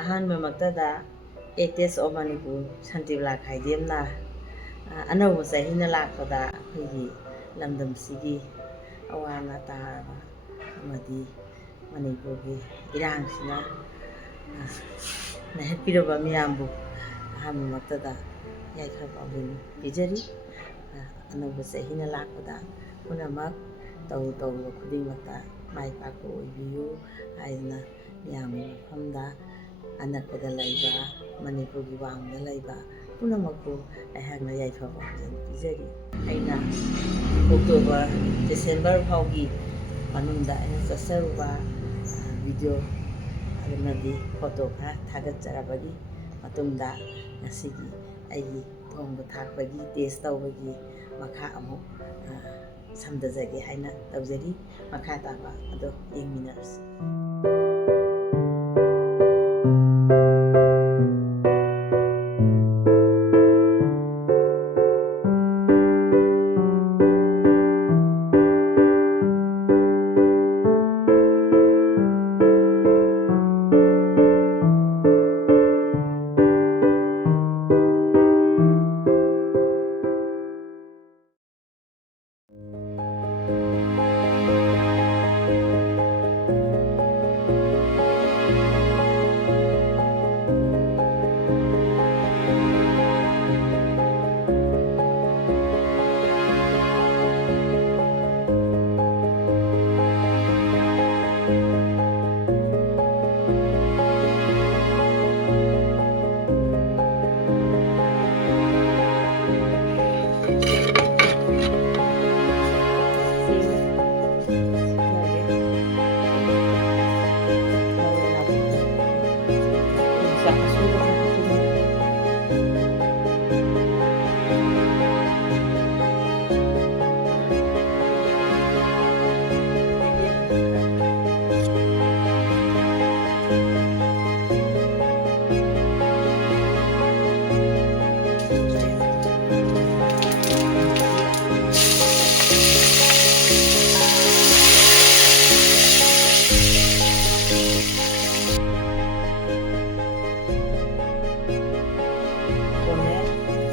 ꯑꯍꯥꯟꯕꯃꯛꯇꯗ attach of Manipur Shantibala ꯈꯥꯏꯗꯦꯝꯅ ꯑꯅꯧꯕ ꯆꯍꯤꯅ ꯂꯥꯛꯄꯗ ꯑꯩꯈꯣꯏꯒꯤ ꯂꯝꯗꯝꯁꯤꯒꯤ ꯑꯋꯥ ꯑꯅꯥ ꯇꯥꯔꯕ ꯑꯃꯗꯤ ꯃꯅꯤꯄꯨꯔꯒꯤ ꯏꯔꯥꯡꯁꯤꯅ ꯅꯩꯍꯠꯄꯤꯔꯕ ꯃꯤꯌꯥꯝꯕꯨ ꯑꯍꯥꯟꯕꯃꯛꯇꯗ ꯌꯥꯏꯐ ꯄꯥꯎꯖꯦꯜ ꯄꯤꯖꯔꯤ. ꯑꯅꯧꯕ ꯆꯍꯤꯅ ꯂꯥꯛꯄꯗ ꯄꯨꯝꯅꯃꯛ ꯇꯧꯔꯨꯕ ꯈꯨꯗꯤꯡꯃꯛꯇ ꯃꯥꯏ ꯄꯥꯛꯄ ꯑꯣꯏꯕꯤꯌꯨ ꯍꯥꯏꯗꯨꯅ ꯃꯤꯌꯥꯝꯒꯤ ꯃꯐꯝꯗ ꯑꯅꯛꯄꯗ ꯂꯩꯕ ꯃꯅꯤꯄꯨꯔꯒꯤ ꯋꯥꯡꯃꯗ ꯂꯩꯕ ꯄꯨꯝꯅꯃꯛꯄꯨ ꯑꯩꯍꯥꯛꯅ ꯌꯥꯏꯐ ꯄꯥꯎꯖꯦꯜ ꯄꯤꯖꯔꯤ. ꯑꯩꯅ ꯑꯣꯛꯇꯣꯕꯔ ꯗꯤꯁꯦꯝꯕꯔ ꯐꯥꯎꯒꯤ ꯃꯅꯨꯡꯗ ꯑꯩꯅ ꯆꯠꯆꯔꯨꯕ ꯚꯤꯗꯤꯑꯣ ꯑꯃꯗꯤ ꯐꯣꯇꯣ ꯈꯔ ꯊꯥꯒꯠꯆꯔꯕꯒꯤ ꯃꯇꯨꯡꯗ ꯉꯁꯤꯒꯤ ꯑꯩꯒꯤ ꯊꯣꯡꯕ ꯊꯥꯛꯄꯒꯤ ꯇꯦꯁ ꯇꯧꯕꯒꯤ ꯃꯈꯥ ꯑꯃꯨꯛ ꯁꯝꯊꯖꯒꯦ ꯍꯥꯏꯅ ꯇꯧꯖꯔꯤ. ꯃꯈꯥ ꯇꯥꯕ ꯑꯗꯣ ꯌꯦꯡꯃꯤꯟꯅꯔꯁꯤ.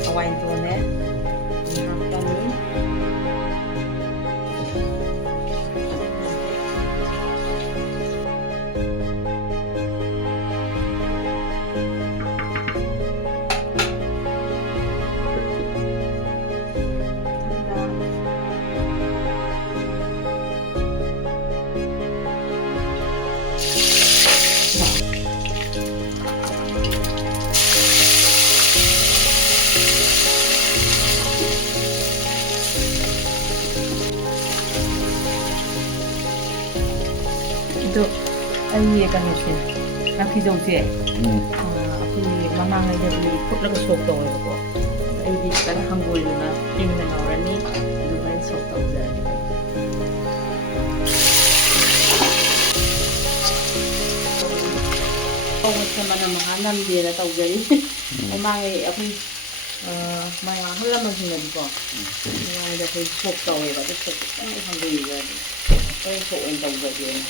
Hawaiian ito ay kanisi nakijongse akhoi mamangayda phutlaga sok taweba ko aidi kara hangoluna ingna ngawrani aduga sok tawjani mana mahanam dera tawjari mamangay akhoi mai halamagina diko mamangayda akhoi sok taweba to sok hangoluna ay sok en tawjari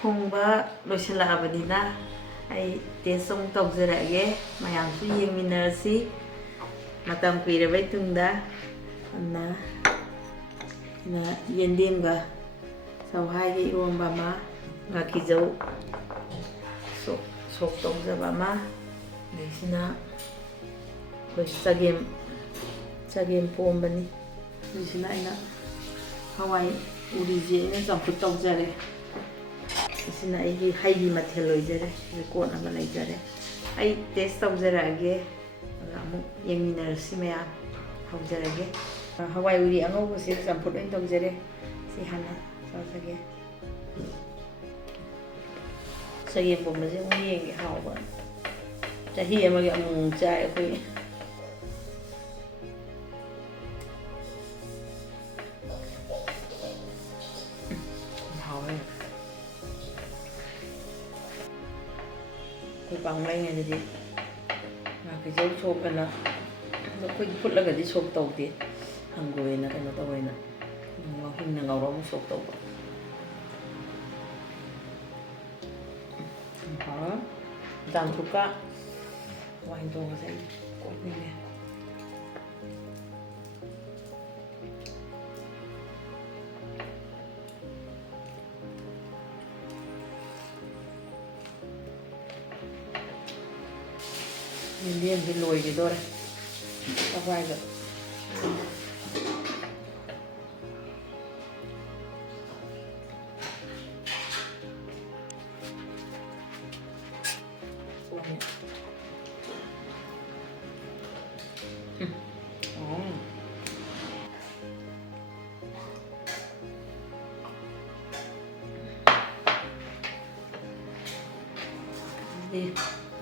thongba loisilabadina ai tesong tawjarage mayamsu yengminarasi matam kuirabai tungda na yendemga sawhai iromba ma ngakijau sok tawjaba ma desina koi chagem pombani desina ina hawai urije ina champut tawjare इसना I high मथेल होइजरे कोन अमा लैजरे आई test तौजरागे अमुक येंगिनरसि मया हौजरागे हवाई उरी अंगौबसे चंपुट ओइन तौजरे सि हाना चाजगे ꯆꯒꯦꯝ ꯄꯣꯝꯕꯁꯦ ꯑꯃꯨꯛ ꯌꯦꯡꯒꯦ ꯍꯥꯎꯕ ꯆꯍꯤ ꯑꯃꯒꯤ ꯑꯃꯨꯛ ꯆꯥꯏ ꯑꯩꯈꯣꯏ ꯍꯥꯎꯋꯦ ꯑꯩꯈꯣꯏ ꯄꯥꯡꯂꯩꯉꯩꯗꯗꯤ ꯉꯥꯀꯤꯖꯧ ꯁꯣꯛꯑꯅ ꯑꯩꯈꯣꯏꯗꯤ ꯐꯨꯠꯂꯒꯗꯤ ꯁꯣꯛ ꯇꯧꯗꯦ ꯍꯪꯒꯣꯏꯅ ꯀꯩꯅꯣ ꯇꯧꯋꯦꯅ ꯍꯤꯡꯅ ꯉꯧꯔ ꯑꯃꯨꯛ ꯁꯣꯛ ꯇꯧꯕ ꯖꯥꯡꯊꯨꯛꯀ ꯍꯋꯥꯏ ꯊꯣꯡꯕꯁꯦ ꯑꯩ ꯀꯣꯛꯅꯤꯡꯉꯦ ꯌꯦꯟꯗꯦꯝꯁꯦ ꯂꯣꯏꯒꯗꯣꯔꯦ ꯆꯛꯋꯥꯏꯒ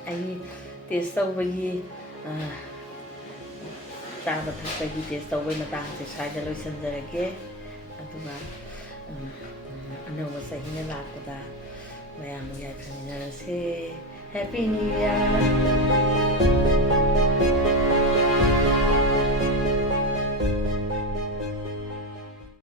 ꯑꯩ ꯇꯦꯁ ꯇꯧꯕꯒꯤ ꯆꯥꯕ ꯊꯛꯄꯒꯤ ꯇꯦꯁ ꯇꯧꯕꯒꯤ ꯃꯇꯥꯡꯁꯦ ꯁ꯭ꯋꯥꯏꯗ ꯂꯣꯏꯁꯤꯟꯖꯔꯒꯦ ꯑꯗꯨꯒ ꯑꯅꯧꯕ ꯆꯍꯤꯅ ꯂꯥꯛꯄꯗ ꯃꯌꯥꯝ ꯌꯥꯏꯐꯃꯤꯟꯅꯔꯁꯦ ꯍꯦꯄꯤ ꯅ꯭ꯌꯨ ꯏꯌꯔ